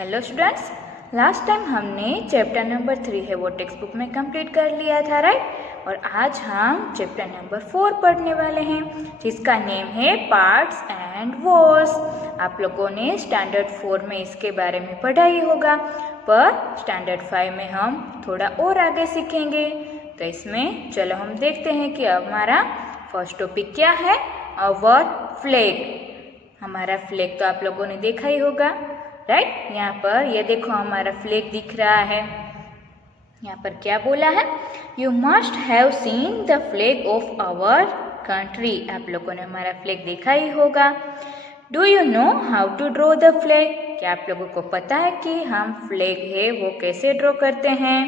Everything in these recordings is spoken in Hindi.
हेलो स्टूडेंट्स, लास्ट टाइम हमने चैप्टर नंबर 3 है वो टेक्स्ट बुक में कंप्लीट कर लिया था, राइट। और आज हम चैप्टर नंबर 4 पढ़ने वाले हैं जिसका नेम है पार्ट्स एंड वॉल्स। आप लोगों ने स्टैंडर्ड 4 में इसके बारे में पढ़ा ही होगा, पर स्टैंडर्ड 5 में हम थोड़ा और आगे सीखेंगे। तो इसमें चलो हम देखते हैं कि हमारा फर्स्ट टॉपिक क्या है, अवर फ्लैग। हमारा फ्लैग तो आप लोगों ने देखा ही होगा, राइट। यहाँ पर ये देखो हमारा फ्लैग दिख रहा है। यहाँ पर क्या बोला है, you must have seen the flag of our country. आप लोगों ने हमारा फ्लैग देखा ही होगा। Do you know how to draw the flag. क्या आप लोगों को पता है कि हम फ्लैग है वो कैसे ड्रॉ करते हैं।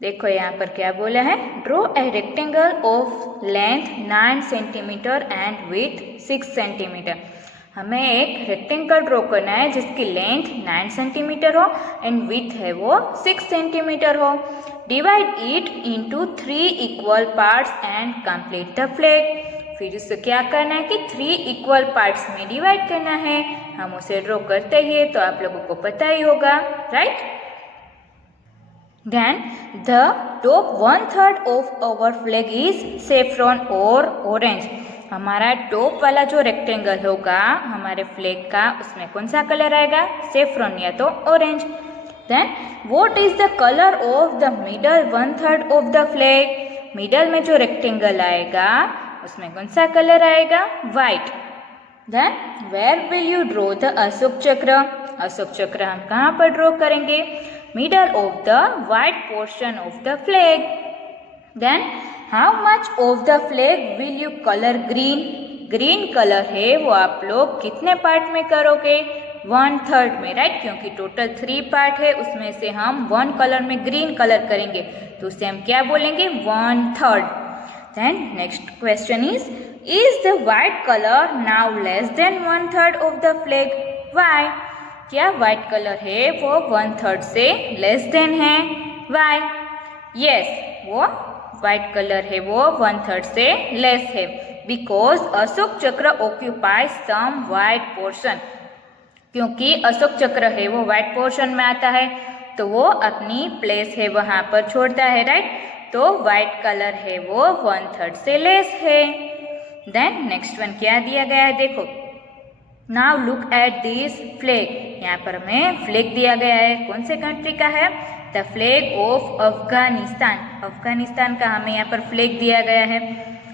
देखो यहाँ पर क्या बोला है, draw a rectangle of length 9 centimetre and width 6 centimetre. हमें एक रेक्टेंगल ड्रॉ करना है जिसकी लेंथ 9 सेंटीमीटर हो एंड विड्थ है वो 6 सेंटीमीटर हो। Divide it into 3 equal parts and complete the flag. फिर उसे क्या करना है कि 3 इक्वल पार्ट्स में डिवाइड करना है। हम उसे ड्रॉ करते ही तो आप लोगों को पता ही होगा, right. Then the top 1/3 of our flag is saffron or orange। हमारा टॉप वाला जो रेक्टेंगल होगा हमारे फ्लैग का, उसमें कौन सा कलर आएगा, सेफ्रॉन या तो orange. Then what is the colour of the middle 1/3 of the flag. Middle में जो रेक्टेंगल आएगा उसमें कौन सा कलर आएगा, white. Then where will you draw the Ashok Chakra. Ashok Chakra हम कहाँ पर ड्रॉ करेंगे, middle of the white portion of the flag. Then how much of the flag will you colour green. Green colour है वो आप लोग कितने पार्ट में करोगे, 1/3 में, राइट। क्योंकि टोटल 3 पार्ट है, उसमें से हम 1 कलर में ग्रीन कलर करेंगे तो उसे हम क्या बोलेंगे, 1/3। Then next question is the white colour now less than 1/3 of the flag, why. क्या व्हाइट कलर है वो 1/3 से लेस देन है, व्हाई। यस, वो व्हाइट कलर है वो 1/3 से लेस है बिकॉज अशोक चक्र ऑक्यूपाइज सम व्हाइट पोर्शन। क्योंकि अशोक चक्र है वो व्हाइट पोर्शन में आता है तो वो अपनी प्लेस है वहां पर छोड़ता है, राइट। तो व्हाइट कलर है वो 1/3 से लेस है। देन नेक्स्ट वन क्या दिया गया है, देखो now look at this flag. यहाँ पर हमें फ्लैग दिया गया है, कौन से कंट्री का है, the flag of Afghanistan. Afghanistan का हमें यहाँ पर फ्लैग दिया गया है।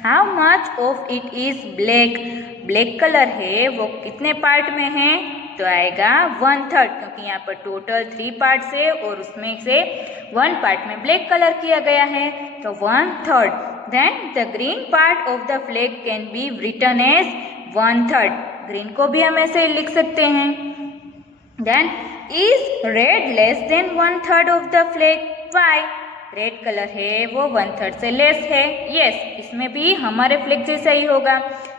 How much of it is black. Black colour है वो कितने पार्ट में है, तो आएगा 1/3, क्योंकि यहाँ पर टोटल 3 पार्ट्स है और उसमें से 1 पार्ट में ब्लैक कलर किया गया है तो 1/3। Then the green part of the flag can be written as 1/3। Green को भी हम ऐसे लिख सकते हैं। Then is red less than 1/3 of the flag, why. Red colour है वो 1/3 से लेस है, यस। इसमें भी हमारे फ्लैग जैसा ही होगा,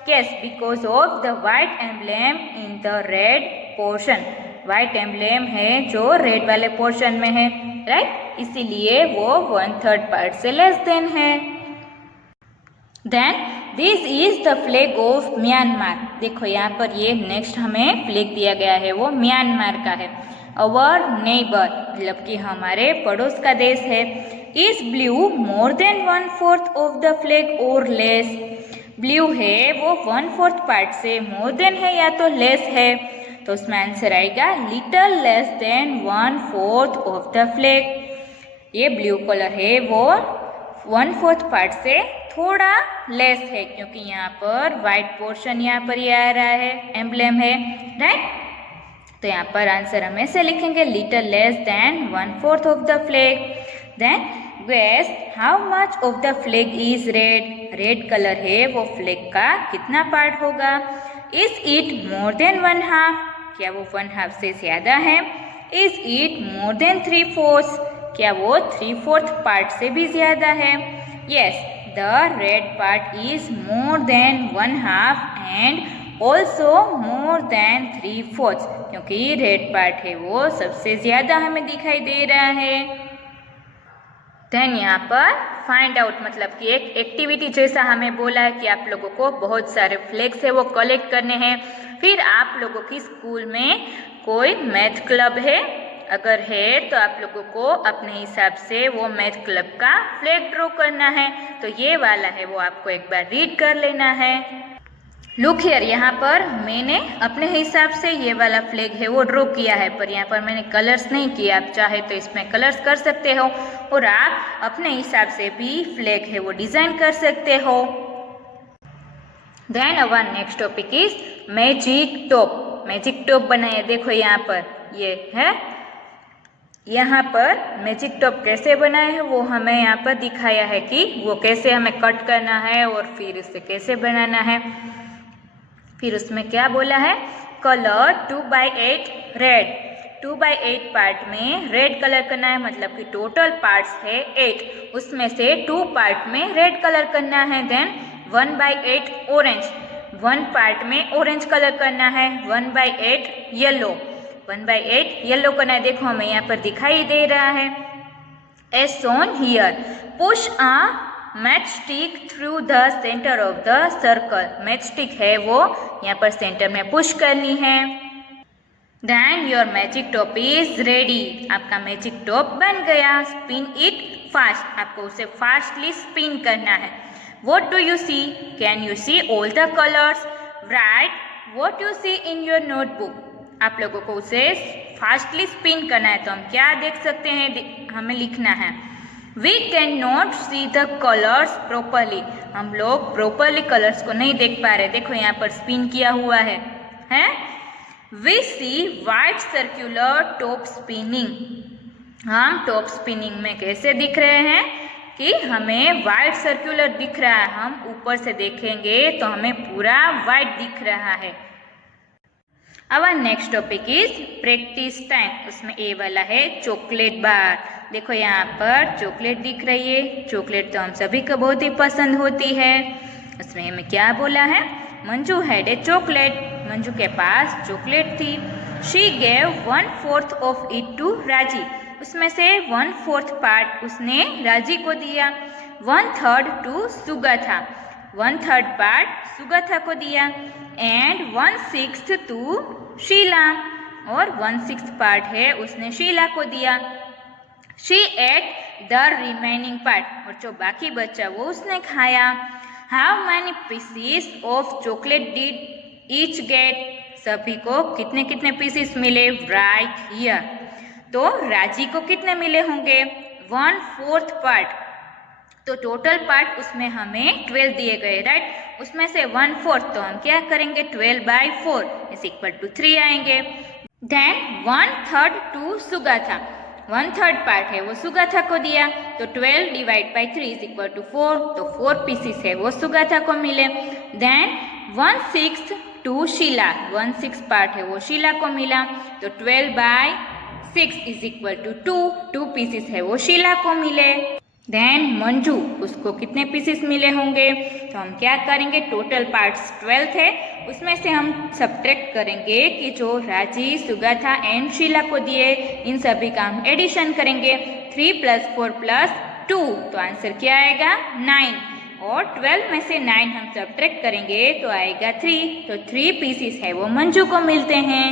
yes, because of the white emblem in the red portion. White emblem है जो रेड वाले पोर्शन में है, राइट, इसीलिए वो 1/3 पार्ट से लेस देन है। Then this is the flag of Myanmar. देखो यहाँ पर ये नेक्स्ट हमें फ्लैग दिया गया है वो म्यांमार का है। अवर नेबर मतलब कि हमारे पड़ोस का देश है। Is blue more than 1/4 of the flag और लेस। ब्लू है वो 1/4 पार्ट से मोर देन है या तो लेस है, तो उसमें आंसर आएगा little less than 1/4 of the flag. ये ब्लू कलर है वो 1/4 पार्ट से थोड़ा लेस है, क्योंकि यहाँ पर व्हाइट पोर्शन यहाँ पर ये आ रहा है, एम्ब्लेम है, राइट। तो यहाँ पर आंसर हम ऐसे लिखेंगे little less than 1/4 of the flag. Then guess how much of the flag is red. Red colour है वो फ्लैग का कितना पार्ट होगा। Is it more than 1/2। क्या वो 1/2 से ज्यादा है। Is it more than 3/4। क्या वो 3/4 पार्ट से भी ज्यादा है, yes. The red part is more than 1/2 and also more than 3/4, क्योंकि रेड पार्ट है वो सबसे ज्यादा हमें दिखाई दे रहा है। देन यहाँ पर फाइंड आउट मतलब कि एक एक्टिविटी जैसा हमें बोला है कि आप लोगों को बहुत सारे फ्लैग्स है वो कलेक्ट करने हैं। फिर आप लोगों की स्कूल में कोई मैथ क्लब है? अगर है तो आप लोगों को अपने हिसाब से वो मैथ क्लब का फ्लैग ड्रॉ करना है। तो ये वाला है वो आपको एक बार रीड कर लेना है। लुक हियर, यहाँ पर मैंने अपने हिसाब से ये वाला फ्लैग है वो ड्रॉ किया है, पर यहाँ पर मैंने कलर्स नहीं किया। आप चाहे तो इसमें कलर्स कर सकते हो और आप अपने हिसाब से भी फ्लैग है वो डिजाइन कर सकते हो। Then our next topic is magic top. Magic top बनाए, देखो यहाँ पर ये है। यहाँ पर मैजिक टॉप कैसे बनाए है वो हमें यहाँ पर दिखाया है कि वो कैसे हमें कट करना है और फिर इसे कैसे बनाना है। फिर उसमें क्या बोला है, कलर 2/8 रेड। 2/8 पार्ट में रेड कलर करना है, मतलब कि टोटल पार्ट्स है 8, उसमें से 2 पार्ट में रेड कलर करना है। देन 1/8 ऑरेंज, 1 पार्ट में ऑरेंज कलर करना है। 1/8 येलो, 1/8 येलो करना है। देखो हमें यहाँ पर दिखाई दे रहा है as shown here. Push a matchstick through the centre of the circle. Matchstick है वो यहाँ पर सेंटर में पुश करनी है। Then your magic top is ready. आपका मैजिक टॉप बन गया। स्पिन इट फास्ट, आपको उसे फास्टली स्पिन करना है। What do you see? Can you see all the colors? Write what you see in your notebook. आप लोगों को उसे फास्टली स्पिन करना है, तो हम क्या देख सकते हैं, हमें लिखना है We cannot see the colors properly. हम लोग प्रॉपरली कलर्स को नहीं देख पा रहे। देखो यहाँ पर स्पिन किया हुआ है, हैं? We see white circular top spinning. हम टॉप स्पिनिंग में कैसे दिख रहे हैं कि हमें वाइट सर्कुलर दिख रहा है। हम ऊपर से देखेंगे तो हमें पूरा वाइट दिख रहा है। Our next topic is practice time. उसमें ए वाला है चॉकलेट बार। देखो यहाँ पर चॉकलेट दिख रही है। चॉकलेट तो हम सभी को बहुत ही पसंद होती है। उसमें हमें क्या बोला है, Manju had a chocolate. Manju के पास चॉकलेट थी। She gave 1/4 of it to Raji. उसमें से 1/4 पार्ट उसने राजी को दिया। 1/3 टू सुगथा, 1/3 पार्ट सुगथा को दिया। एंड 1/6 टू शीला, और 1/6 पार्ट है उसने शीला को दिया। She ate the remaining part, और जो बाकी बचा वो उसने खाया। How many pieces of chocolate did each get. सभी को कितने कितने पीसीस मिले, राइट हियर। तो राजी को कितने मिले होंगे, 1/4 पार्ट। तो टोटल पार्ट उसमें हमें 12 दिए गए, राइट। उसमें से 1/4 तो हम क्या करेंगे, 12/4 इज इक्वल टू 3 आएंगे। देन 1/3 टू सुगाथा, 1/3 पार्ट है वो सुगाथा को दिया। तो 12 divide by 3 is equal to 4, तो 4 पीसीस है वो सुगाथा को मिले। देन 1/6 टू शीला, 1/6 पार्ट है वो शीला को मिला। तो 12/6 इज इक्वल टू 2 पीसीस है वो शीला को मिले। देन मंजू, उसको कितने पीसीस मिले होंगे, तो हम क्या करेंगे, टोटल पार्ट्स 12 थे, उसमें से हम सब्ट्रैक्ट करेंगे कि जो राजी, सुगाथा एंड शीला को दिए, इन सभी का हम एडिशन करेंगे। 3 + 4 + 2, तो आंसर क्या आएगा, 9। और 12 में से 9 हम सब्ट्रैक्ट करेंगे तो आएगा 3। तो 3 पीसीस है वो मंजू को मिलते हैं।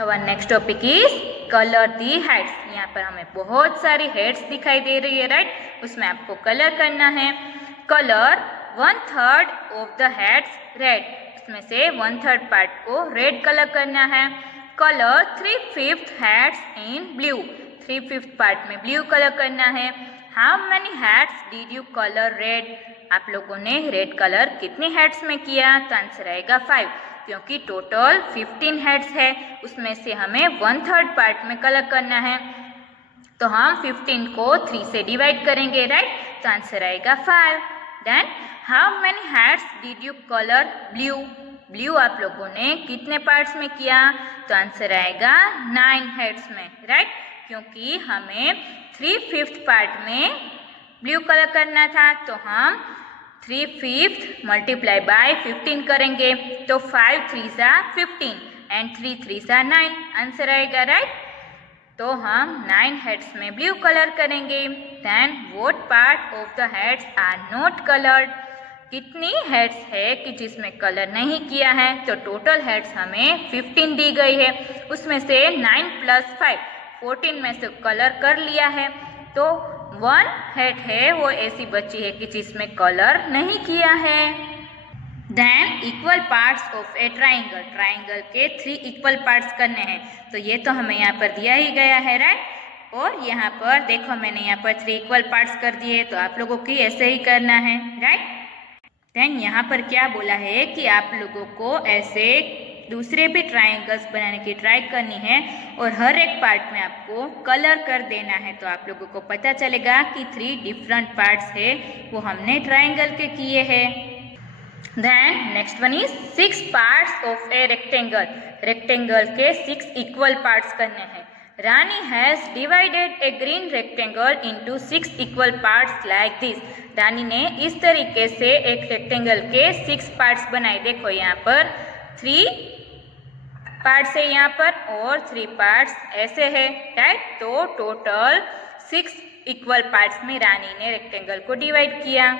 Our next topic is color the heads. यहाँ पर हमें बहुत सारी हेड्स दिखाई दे रही है, राइट। उसमें आपको कलर करना है। Colour 1/3 of the heads red, उसमें से 1/3 पार्ट को रेड कलर करना है। Colour 3/5 heads in blue, 3/5 part में ब्लू कलर करना है। How many heads did you colour red, आप लोगों ने रेड कलर कितने हेड्स में किया, तो आंसर आएगा 5, क्योंकि टोटल 15 हेड्स है, उसमें से हमें 1/3 पार्ट में कलर करना है। तो हम 15 को 3 से डिवाइड करेंगे, राइट, तो आंसर आएगा 5। Then how many heads did you colour blue, blue आप लोगों ने कितने पार्ट्स में किया, तो आंसर आएगा 9 हेड्स में, राइट, क्योंकि हमें 3/5 पार्ट में ब्लू कलर करना था। तो हम 3/5 मल्टीप्लाई बाय 15 करेंगे, तो 5 3 = 15 एंड 3 3 = 9, आंसर आएगा, राइट। तो हम 9 हेड्स में ब्लू कलर करेंगे। Then what part of the heads are not coloured, कितनी हेड्स है कि जिसमें कलर नहीं किया है, तो टोटल हेड्स हमें 15 दी गई है। उसमें से 9 + 5 14 में से कलर कर लिया है, तो 1 हेड है वो ऐसी बची है कि जिसमें कलर नहीं किया है। Than equal parts of A triangle, triangle के 3 इक्वल पार्ट्स करने हैं, तो ये तो हमें यहाँ पर दिया ही गया है, राइट। और यहाँ पर देखो मैंने यहाँ पर 3 इक्वल पार्ट्स कर दिए, तो आप लोगों की ऐसे ही करना है, राइट। देन यहाँ पर क्या बोला है कि आप लोगों को ऐसे दूसरे भी ट्राइंगल्स बनाने की ट्राई करनी है और हर एक पार्ट में आपको कलर कर देना है, तो आप लोगों को पता चलेगा कि 3 डिफरेंट पार्ट्स है वो हमने ट्राइंगल के किए हैं। Then next one is 6 parts of a rectangle, rectangle के 6 इक्वल पार्ट्स करने हैं। Rani has divided a green rectangle into 6 equal parts like this, Rani ने इस तरीके से एक रेक्टेंगल के 6 पार्ट्स बनाए। देखो यहाँ पर 3 पार्ट्स है यहाँ पर और 3 पार्ट्स ऐसे है, राइट। तो टोटल 6 इक्वल पार्ट्स में रानी ने रेक्टेंगल को डिवाइड किया।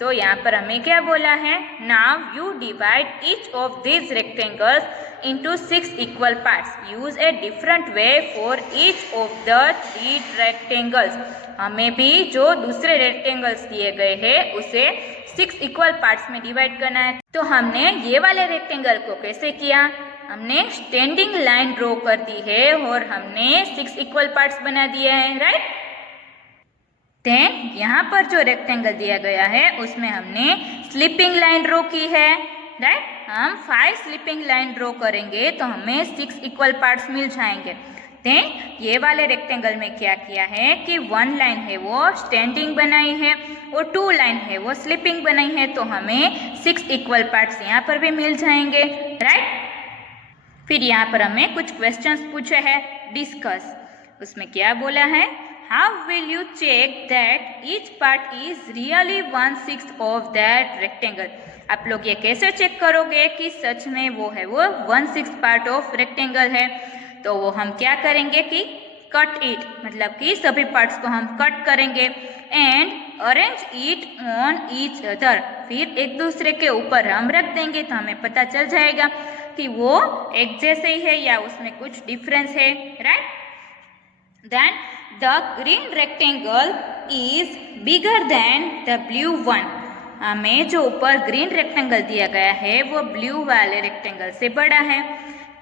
तो यहाँ पर हमें क्या बोला है, now you divide each of these rectangles into 6 equal parts, use a different way for each of the 3 rectangles। हमें भी जो दूसरे रेक्टेंगल्स दिए गए हैं उसे 6 इक्वल पार्ट्स में डिवाइड करना है। तो हमने ये वाले रेक्टेंगल को कैसे किया, हमने स्टैंडिंग लाइन ड्रॉ कर दी है और हमने 6 इक्वल पार्ट्स बना दिए हैं, राइट। देन यहाँ पर जो रेक्टेंगल दिया गया है उसमें हमने स्लीपिंग लाइन ड्रॉ की है, राइट। हम 5 स्लीपिंग लाइन ड्रॉ करेंगे तो हमें 6 इक्वल पार्ट्स मिल जाएंगे। देन ये वाले रेक्टेंगल में क्या किया है कि 1 लाइन है वो स्टैंडिंग बनाई है और 2 लाइन है वो स्लीपिंग बनाई है, तो हमें 6 इक्वल पार्ट्स यहाँ पर भी मिल जाएंगे, राइट। फिर यहाँ पर हमें कुछ क्वेश्चंस पूछे हैं, डिस्कस। उसमें क्या बोला है, how will you check that each part is really 1/6 of that rectangle. आप लोग ये कैसे चेक करोगे कि सच में वो है वो 1/6 पार्ट ऑफ रेक्टेंगल है। तो वो हम क्या करेंगे कि कट इट, मतलब कि सभी पार्ट्स को हम कट करेंगे and arrange it on each other, फिर एक दूसरे के ऊपर हम रख देंगे तो हमें पता चल जाएगा कि वो एक जैसे ही है या उसमें कुछ डिफरेंस है, right. Then the green rectangle is bigger than the blue one, हमें जो ऊपर ग्रीन रेक्टेंगल दिया गया है वो ब्लू वाले रेक्टेंगल से बड़ा है।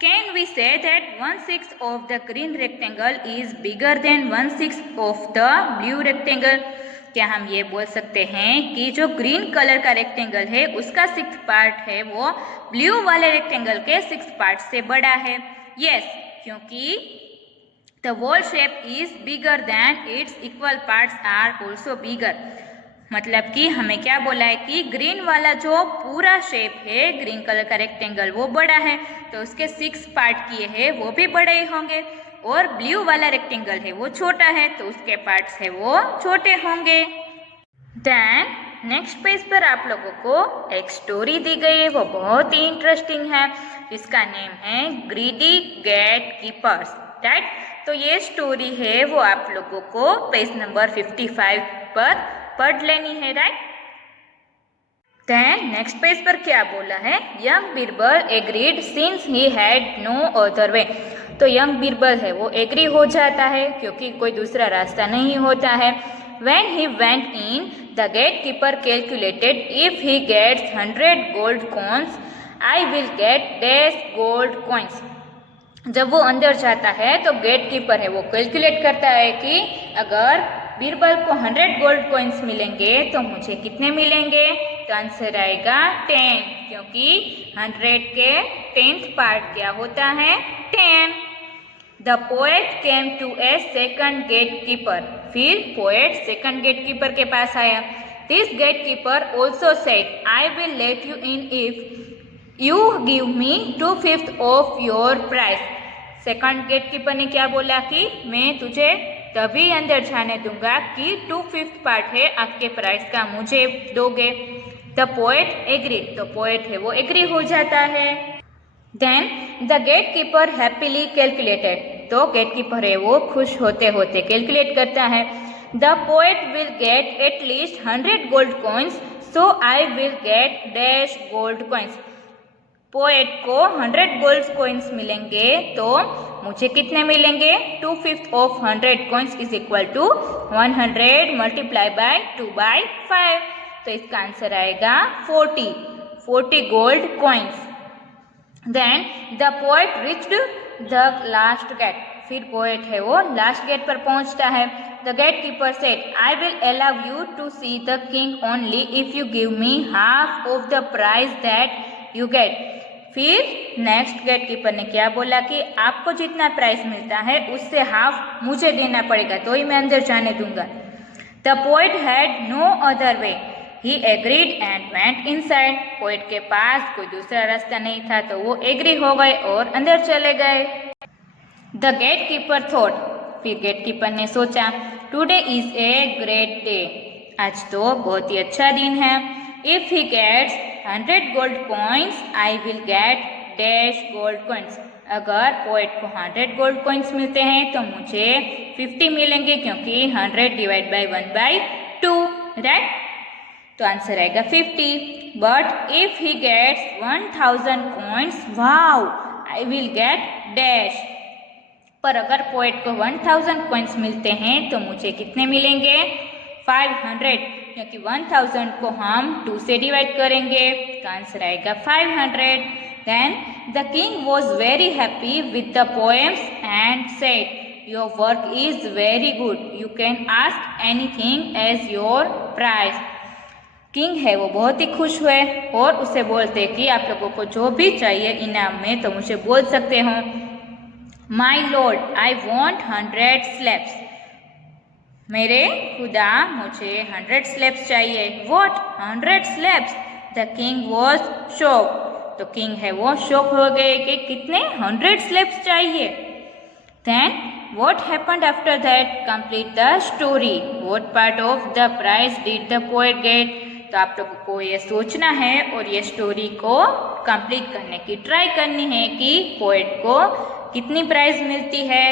Can we say that 1/6 of the green rectangle is bigger than 1/6 of the blue rectangle, क्या हम ये बोल सकते हैं कि जो ग्रीन कलर का रेक्टेंगल है उसका 6 पार्ट है वो ब्लू वाले रेक्टेंगल के 6 पार्ट से बड़ा है। यस, क्योंकि the whole shape is bigger than its equal parts are also bigger, मतलब कि हमें क्या बोला है कि ग्रीन वाला जो पूरा शेप है ग्रीन कलर का रेक्टेंगल वो बड़ा है, तो उसके 6 पार्ट किए हैं वो भी बड़े ही होंगे, और ब्लू वाला रेक्टेंगल है वो छोटा है तो उसके पार्ट्स है वो छोटे होंगे। देन नेक्स्ट पेज पर आप लोगों को एक स्टोरी दी गई है, वो बहुत ही इंटरेस्टिंग है, जिसका नेम है ग्रीडी गेट कीपर्स, राइट। तो ये स्टोरी है वो आप लोगों को पेज नंबर 55 पर पढ़ लेनी है, राइट। देन नेक्स्ट पेज पर क्या बोला है, young Birbal agreed since he had no other way, तो यंग बीरबल है वो एग्री हो जाता है क्योंकि कोई दूसरा रास्ता नहीं होता है। When he went in, the gatekeeper calculated, if he gets 100 gold coins, I will get dash gold coins। जब वो अंदर जाता है तो गेट कीपर है वो कैलकुलेट करता है कि अगर बीरबल को 100 गोल्ड कॉइन्स मिलेंगे तो मुझे कितने मिलेंगे, तो आंसर आएगा 10, क्योंकि 100 के 10th पार्ट क्या होता है, 10। The poet came to a second gate keeper, फिर पोएट सेकंड गेट कीपर के पास आया। This gate keeper also said, I will let you in if you give me 2/5 of your price. Second gate keeper ने क्या बोला कि मैं तुझे तभी अंदर जाने दूंगा कि 2/5 पार्ट है आपके प्राइस का मुझे दोगे। द पोएट एग्रीड, तो पोएट है वो एग्री हो जाता है। Then the gate keeper happily calculated, तो गेट कीपर है वो खुश होते होते कैलकुलेट करता है। The poet will get at least 100 gold coins, so I will get dash gold coins. Poet को 100 गोल्ड कॉइन्स मिलेंगे तो मुझे कितने मिलेंगे? 2/5 of 100 coins is equal to 100 multiply by 2/5। तो इसका आंसर आएगा 40 gold coins. Then the poet reached the last gate. फिर पोएट है वो लास्ट गेट पर पहुंचता है। The gate keeper said I will allow you to see the king only if you give me half of the prize that you get. फिर नेक्स्ट गेट कीपर ने क्या बोला कि आपको जितना प्राइस मिलता है उससे हाफ मुझे देना पड़ेगा तो ही मैं अंदर जाने दूंगा। The poet had no other way, he agreed and went inside. Poet के पास कोई दूसरा रास्ता नहीं था तो वो एग्री हो गए और अंदर चले गए। द गेट कीपर थॉट, फिर गेट कीपर ने सोचा today is a great day, आज तो बहुत ही अच्छा दिन है। If he gets 100 gold coins I will get dash gold coins. अगर पोएट को 100 गोल्ड कॉइन्स मिलते हैं तो मुझे 50 मिलेंगे क्योंकि 100 डिवाइड बाय 1/2, राइट? तो आंसर आएगा 50। But if he gets 1000 coins wow I will get dash. पर अगर पोएट को 1000 कॉइन्स मिलते हैं तो मुझे कितने मिलेंगे? 500, क्योंकि 1000 को हम 2 से डिवाइड करेंगे तो आंसर आएगा 500। Then the king was very happy with the poems and said your work is very good, you can ask anything as your prize. King है वो बहुत ही खुश हुए और उसे बोलते कि आप लोगों को जो भी चाहिए इनाम में तो मुझे बोल सकते हो। My lord I want 100 slabs, मेरे खुदा मुझे 100 स्लैब्स चाहिए। What 100 slabs? The king was shock, तो किंग है वो शॉक हो गए कि कितने 100 स्लैब्स चाहिए। Then what happened after that, complete the story, what part of the prize did the poet get. तो आप लोगों को ये सोचना है और ये स्टोरी को कंप्लीट करने की ट्राई करनी है कि पोएट को कितनी प्राइज मिलती है।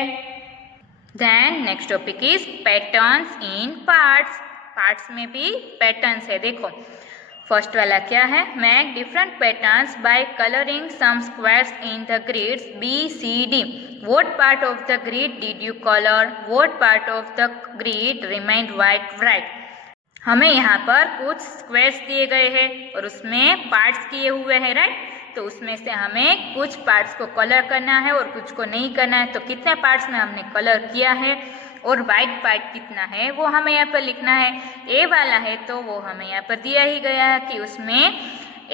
Then next topic is patterns in parts. Parts में भी पैटर्न्स है। देखो फर्स्ट वाला क्या है, make different patterns by colouring some squares in the grids BCD। What part of the grid did you colour, what part of the grid remained white, right. हमें यहाँ पर कुछ स्क्वायर्स दिए गए हैं और उसमें पार्ट्स किए हुए हैं, राइट। तो उसमें से हमें कुछ पार्ट्स को कलर करना है और कुछ को नहीं करना है। तो कितने पार्ट्स में हमने कलर किया है और वाइट पार्ट कितना है वो हमें यहाँ पर लिखना है। ए वाला है तो वो हमें यहाँ पर दिया ही गया है कि उसमें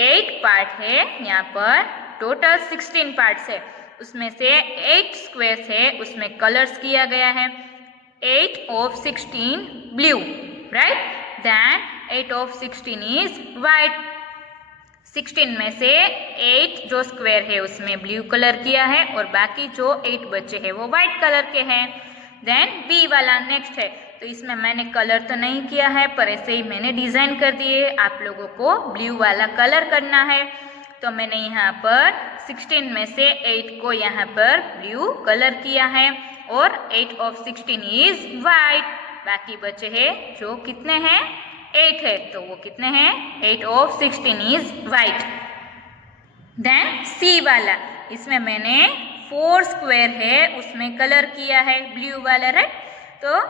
8 पार्ट है, यहाँ पर टोटल 16 पार्ट्स है। उसमें से 8 स्क्वायर्स है उसमें कलर्स किया गया है। 8 of 16 blue, right. Then 8 of 16 is white. 16 में से 8 जो स्क्वायर है उसमें ब्लू कलर किया है और बाकी जो 8 बचे हैं वो वाइट कलर के हैं। देन बी वाला नेक्स्ट है, तो इसमें मैंने कलर तो नहीं किया है पर ऐसे ही मैंने डिजाइन कर दिए। आप लोगों को ब्लू वाला कलर करना है तो मैंने यहाँ पर 16 में से 8 को यहाँ पर ब्लू कलर किया है और 8 of 16 इज वाइट। बाकी बचे हैं जो कितने हैं 8 है तो वो कितने हैं 8 of 16 इज वाइट। देन सी वाला, इसमें मैंने 4 स्क्वायर है उसमें कलर किया है ब्लू वाला, राइट। तो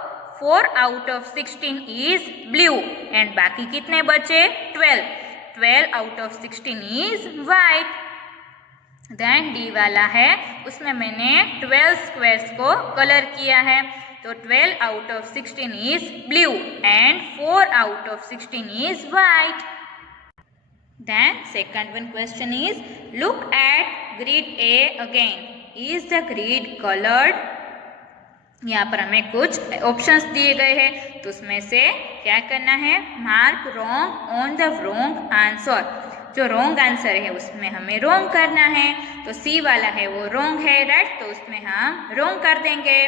4 out of 16 is blue and बाकी कितने बचे 12 out of 16 is white. Then D वाला है उसमें मैंने 12 स्क्वायर्स को कलर किया है तो 12 out of 16 is blue and 4 out of 16 is white. Then second one question is, look at grid A again. Is the grid colored? यहाँ पर हमें कुछ ऑप्शंस दिए गए हैं तो उसमें से क्या करना है, mark wrong on the wrong answer. जो रॉन्ग आंसर है उसमें हमें रॉन्ग करना है। तो सी वाला है वो रॉन्ग है, राइट, तो उसमें हम रॉन्ग कर देंगे।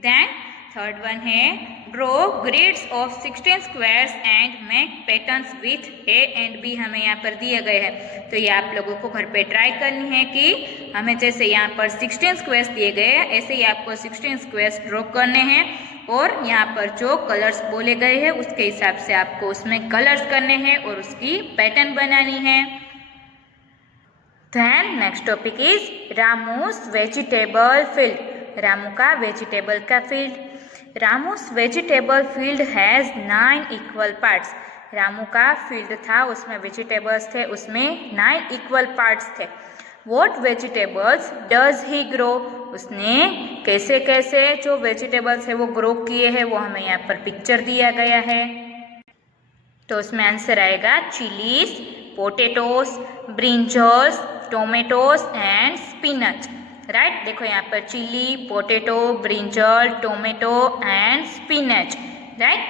देन थर्ड वन है draw grids of 16 squares and make patterns with A and B हमें यहाँ पर दिए गए हैं। तो ये आप लोगों को घर पे ट्राई करनी है कि हमें जैसे यहाँ पर 16 स्क्वायर्स दिए गए हैं ऐसे ही आपको 16 स्क्वायर्स ड्रॉ करने हैं और यहाँ पर जो कलर्स बोले गए हैं उसके हिसाब से आपको उसमें कलर्स करने हैं और उसकी पैटर्न बनानी है। Then next topic is Ramu's vegetable field. Ramu का वेजिटेबल का field. Ramu's vegetable field has 9 equal parts. Ramu का फील्ड था उसमें वेजिटेबल्स थे, उसमें 9 इक्वल पार्ट्स थे। What vegetables does he grow? उसने कैसे कैसे जो वेजिटेबल्स है वो ग्रो किए हैं वो हमें यहाँ पर पिक्चर दिया गया है। तो उसमें आंसर आएगा chillies, potatoes, brinjals, tomatoes and spinach. Right, देखो यहाँ पर chilli, potato, brinjal, tomato and spinach. Right,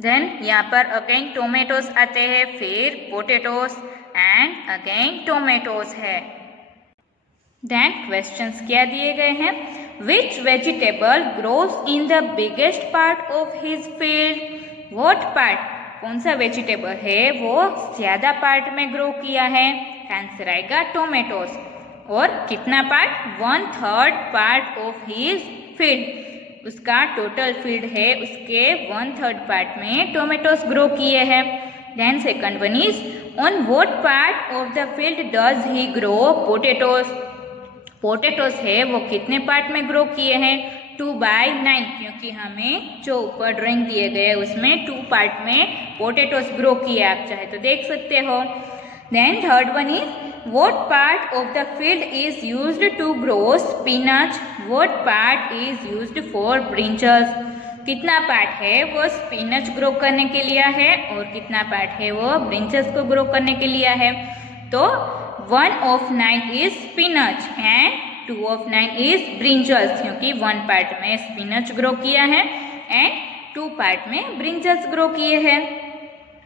then यहाँ पर अगेन टोमेटोस आते हैं, फिर पोटेटोस एंड अगेन टोमेटोस है। देन क्वेश्चंस क्या दिए गए हैं? Which vegetable grows in the biggest part of his field? What part? कौन सा वेजिटेबल है वो ज्यादा पार्ट में ग्रो किया है? आंसर आएगा टोमेटोस। और कितना part? 1/3 part of his field. उसका टोटल फील्ड है उसके 1/3 पार्ट में टोमेटोस ग्रो किए हैं। Then second one is on what part of the field does he grow potatoes? Potatoes है वो कितने पार्ट में ग्रो किए हैं? 2/9, क्योंकि हमें जो ऊपर ड्राइंग दिए गए उसमें 2 पार्ट में पोटेटोस ग्रो किए, आप चाहे तो देख सकते हो। Then third one is what part of the field is used to grow spinach? What part is used for brinjals? कितना पार्ट है वो स्पिनच ग्रो करने के लिए है और कितना पार्ट है वो ब्रिंजल्स को ग्रो करने के लिए है? तो 1/9 is spinach and 2/9 is brinjals, क्योंकि 1 पार्ट में स्पिनच ग्रो किया है एंड 2 पार्ट में ब्रिंजल्स ग्रो किए हैं।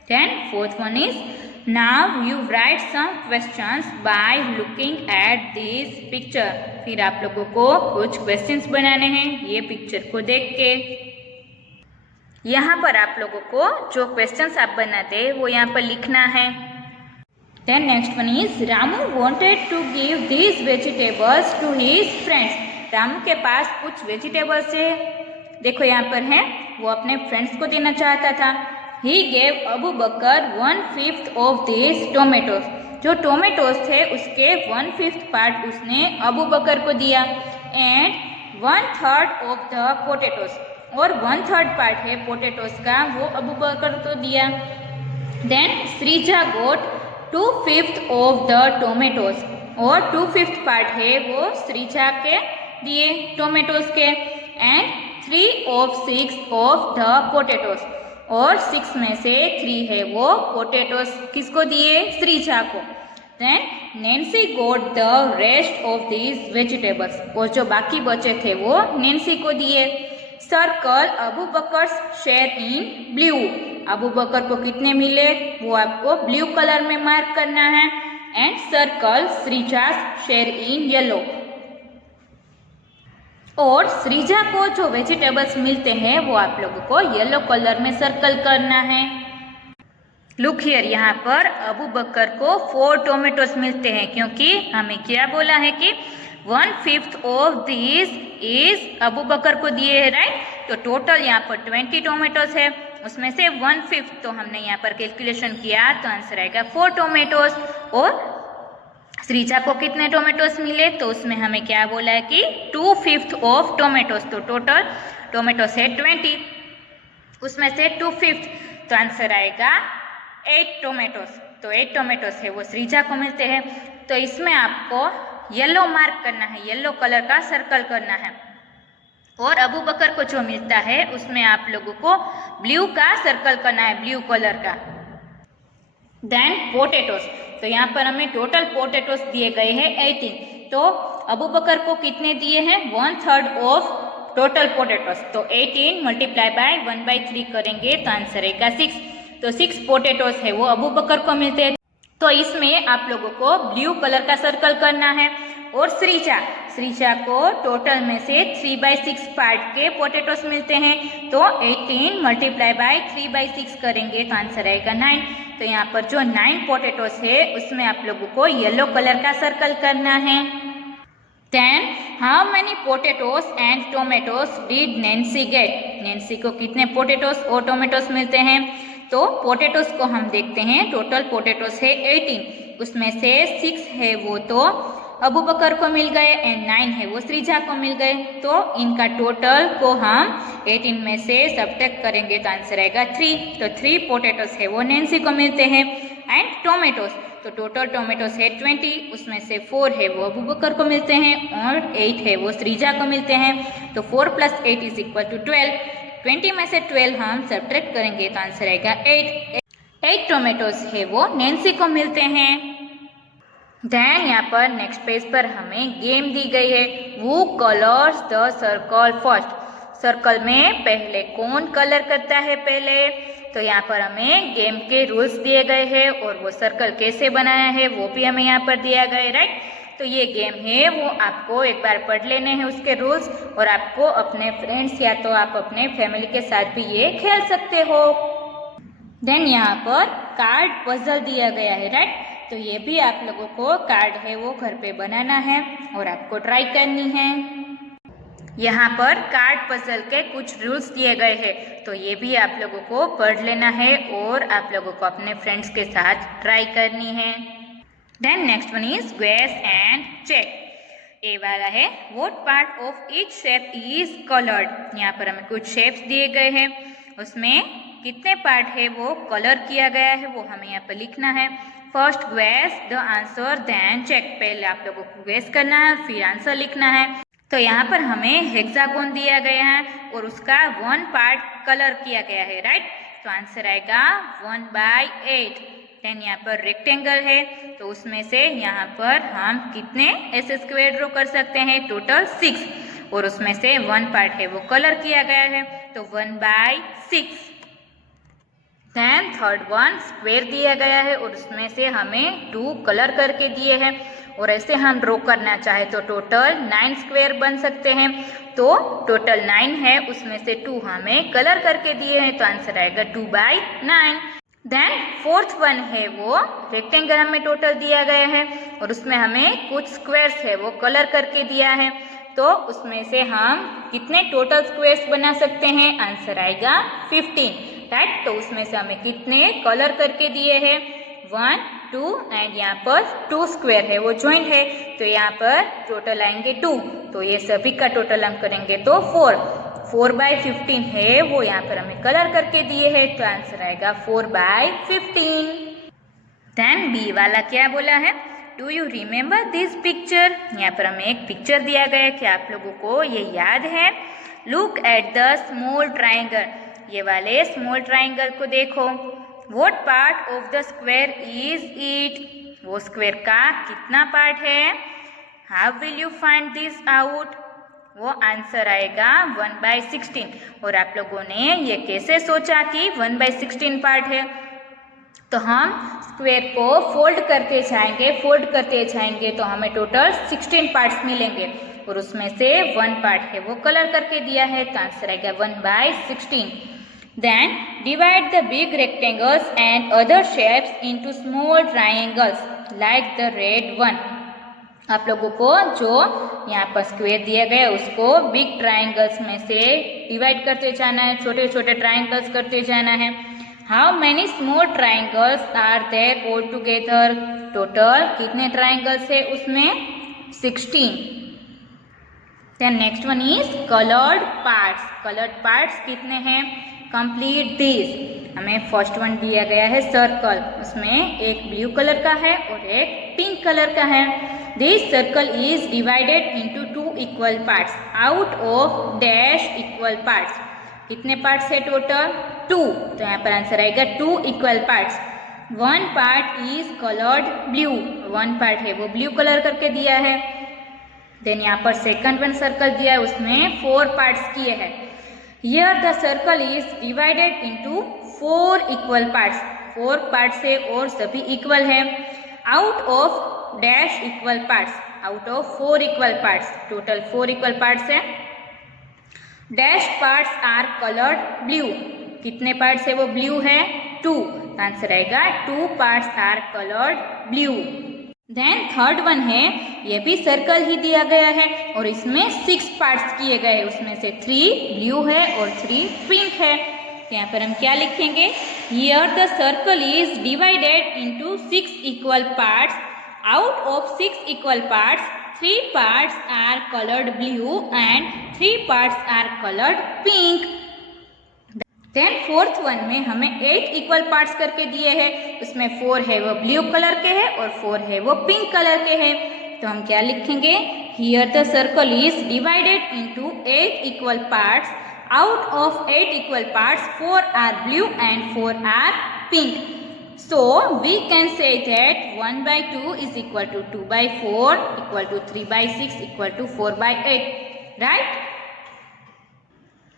Then fourth one is now you write some questions by looking at this picture. फिर आप लोगों को कुछ क्वेश्चंस बनाने हैं ये पिक्चर को देख के। यहाँ पर आप लोगों को जो क्वेश्चंस आप बनाते हैं वो यहाँ पर लिखना है। Then next one is Ramu wanted to give these vegetables to his friends. Ramu के पास कुछ वेजिटेबल्स है, देखो यहाँ पर है, वो अपने फ्रेंड्स को देना चाहता था। He gave Abu Bakr 1/5 of these tomatoes. जो टोमेटोस थे उसके 1/5 पार्ट उसने अबू बकर को दिया। एंड 1/3 of the potatoes, और 1/3 पार्ट है पोटेटोस का वो अबू बकर को दिया। Then Sreeja got 2/5 of the tomatoes, और 2/5 पार्ट है वो श्रीजा के दिए टोमेटोस के। एंड 3/6 of the potatoes, और 6 में से 3 है वो पोटेटोस किसको दिए? श्रीजा को। Then Nancy got the rest of these vegetables, और जो बाकी बचे थे वो नैन्सी को दिए। Circle Abu Bakar share in blue, Abu Bakar को कितने मिले वो आपको ब्लू कलर में मार्क करना है। And circle Sreeja's share in yellow, और श्रीजा को जो वेजिटेबल्स मिलते हैं वो आप लोगों को येलो कलर में सर्कल करना है। लुक हियर, यहाँ पर अबू बकर को 4 टोमेटोस मिलते हैं, क्योंकि हमें क्या बोला है कि 1/5 of this is Abu Bakar को दिए है। राइट, तो टोटल यहाँ पर 20 टोमेटोस है, उसमें से 1/5 तो हमने यहाँ पर कैलकुलेशन किया तो आंसर आएगा 4 टोमेटोस। और श्रीजा को कितने टोमेटोस मिले तो उसमें हमें क्या बोला है कि 2/5 ऑफ टोमेटोस, तो टोटल टोमेटोस है 20, उसमें से 2/5 तो आंसर आएगा 8 टोमेटोस। तो 8 टोमेटोस है वो श्रीजा को मिलते हैं। तो इसमें आपको येलो मार्क करना है, येलो कलर का सर्कल करना है। और अबू बकर को जो मिलता है उसमें आप लोगों को ब्लू का सर्कल करना है, ब्लू कलर का। देन पोटेटोस, तो यहाँ पर हमें टोटल पोटेटोस दिए गए हैं 18, तो अबू बकर को कितने दिए हैं? 1/3 ऑफ टोटल पोटेटोस, तो 18 मल्टीप्लाई बाय 1/3 करेंगे तो आंसर आएगा 6। तो 6 पोटेटोस है वो अबू बकर को मिलते हैं। तो इसमें आप लोगों को ब्लू कलर का सर्कल करना है। और श्रीजा, श्रीजा को टोटल में से 3/6 पार्ट के पोटैटोस मिलते हैं, तो 18 मल्टीप्लाई बाय 3/6 करेंगे तो आंसर आएगा 9। तो यहाँ पर जो 9 पोटैटोस है उसमें आप लोगों को येलो कलर का सर्कल करना है। Then how many potatoes and tomatoes did Nancy get? Nancy को कितने पोटैटोस और टोमेटोस मिलते हैं? तो पोटैटोस को हम देखते हैं, टोटल पोटैटोस है 18, उसमें से 6 है वो तो अबू बकर को मिल गए एंड 9 है वो श्रीजा को मिल गए। तो इनका टोटल को हम 18 में से सब्ट्रैक्ट करेंगे तो आंसर आएगा 3। तो 3 पोटैटोस है वो नैन्सी को मिलते हैं। एंड टोमेटोस, तो टोटल टोमेटोस है 20, उसमें से 4 है वो अबू बकर को मिलते हैं और 8 है वो श्रीजा को मिलते हैं। तो 4 + 8 = 12। 20 में से 12 हम सब्ट्रैक्ट करेंगे तो आंसर आएगा 8। 8 टोमेटोस है वो नैन्सी को मिलते हैं। देन यहाँ पर नेक्स्ट पेज पर हमें गेम दी गई है, वो colours the circle first. Circle में पहले कौन कलर करता है पहले, तो यहाँ पर हमें गेम के रूल्स दिए गए हैं और वो सर्कल कैसे बनाया है वो भी हमें यहाँ पर दिया गया है, राइट। तो ये गेम है वो आपको एक बार पढ़ लेने हैं उसके रूल्स, और आपको अपने फ्रेंड्स या तो आप अपने फैमिली के साथ भी ये खेल सकते हो। देन यहाँ पर कार्ड पजल दिया गया है, राइट। तो ये भी आप लोगों को कार्ड है वो घर पे बनाना है और आपको ट्राई करनी है। यहाँ पर कार्ड पजल के कुछ रूल्स दिए गए हैं, तो ये भी आप लोगों को पढ़ लेना है और आप लोगों को अपने फ्रेंड्स के साथ ट्राई करनी है। Then next one is guess and check. A वाला है what part of each shape is coloured. यहाँ पर हमें कुछ शेप्स दिए गए हैं, उसमें कितने पार्ट है वो कलर किया गया है वो हमें यहाँ पर लिखना है। First guess the answer then check. पहले आप लोगों को गेस करना है फिर आंसर लिखना है। तो यहाँ पर हमें हेक्सागोन दिया गया है और उसका 1 पार्ट कलर किया गया है, राइट। तो आंसर आएगा 1/8। देन यहाँ पर रेक्टेंगल है, तो उसमें से यहाँ पर हम कितने ऐसे स्क्वायर ड्रॉ कर सकते हैं, टोटल 6, और उसमें से 1 पार्ट है वो कलर किया गया है, तो 1/6। देन थर्ड वन स्क्वायर दिया गया है और उसमें से हमें 2 कलर करके दिए हैं, और ऐसे हम ड्रॉ करना चाहे तो टोटल 9 स्क्वायर बन सकते हैं। तो टोटल 9 है, उसमें से 2 हमें कलर करके दिए हैं, तो आंसर आएगा 2/9। देन फोर्थ वन है वो रेक्टेंगल हमें टोटल दिया गया है और उसमें हमें कुछ स्क्वायर्स है वो कलर करके दिया है, तो उसमें से हम कितने टोटल स्क्वायर्स बना सकते हैं, आंसर आएगा 15, राइट। तो उसमें से हमें कितने कलर करके दिए हैं, 1, 2 एंड यहाँ पर 2 स्क्वायर है वो ज्वाइंट है, तो यहाँ पर टोटल आएंगे 2, तो ये सभी का टोटल हम करेंगे तो 4/15 है वो यहाँ पर हमें कलर करके दिए हैं, तो आंसर आएगा 4/15। देन बी वाला क्या बोला है, do you remember this picture. यहाँ पर हमें एक पिक्चर दिया गया है कि आप लोगों को ये याद है। Look at the small triangle. ये वाले स्मॉल ट्राइंगल को देखो। What part of the square is it. वो स्क्वायर का कितना पार्ट है। How will you find this out. वो आंसर आएगा 1/16। और आप लोगों ने ये कैसे सोचा कि 1/16 पार्ट है, तो हम स्क्वायर को फोल्ड करते जाएंगे तो हमें टोटल 16 पार्ट्स मिलेंगे, और उसमें से 1 पार्ट है वो कलर करके दिया है, तो आंसर आएगा 1/16। Then divide the big rectangles and other shapes into small triangles like the red one. आप लोगों को जो यहाँ पर स्क्वायर दिया गया है उसको बिग ट्राइंगल्स में से डिवाइड करते जाना है, छोटे छोटे ट्राइंगल्स करते जाना है। How many small triangles are there all together. Total कितने ट्राइंगल्स है उसमें, 16। Then next one is coloured parts. Coloured parts कितने हैं, कंप्लीट दिस। हमें फर्स्ट वन दिया गया है सर्कल, उसमें एक ब्लू कलर का है और एक पिंक कलर का है। This circle is divided into 2 equal parts out of dash equal parts. कितने पार्ट्स है टोटल, 2, तो यहाँ पर आंसर आएगा 2 equal parts. 1 part is coloured blue. 1 part है वो ब्लू कलर करके दिया है। देन यहाँ पर सेकंड वन सर्कल दिया है, उसमें 4 पार्ट्स किए हैं। Here the circle is divided into 4 equal parts. 4 parts है और सभी इक्वल है। Out of dash equal parts. Out of 4 equal parts, total 4 equal parts है। Dash parts are coloured blue, कितने पार्ट्स है वो ब्लू है? 2, आंसर आएगा 2 parts are coloured blue. Then third one है, ये भी सर्कल ही दिया गया है और इसमें 6 पार्ट्स किए गए, उसमें से 3 ब्लू है और 3 पिंक है। तो यहाँ पर हम क्या लिखेंगे? Here the circle is divided into 6 equal parts, out of 6 equal parts 3 parts are colored blue and 3 parts are colored pink. Then fourth one में हमें 8 इक्वल पार्ट्स करके दिए हैं, उसमें 4 है वो ब्लू कलर के है और 4 है वो पिंक कलर के है। तो हम क्या लिखेंगे? Here the circle is divided into 8 equal parts, out of 8 equal parts 4 are blue and 4 are pink. So we can say that 1 by 2 is equal to 2 by 4 equal to 3 by 6 equal to 4 by 8, right?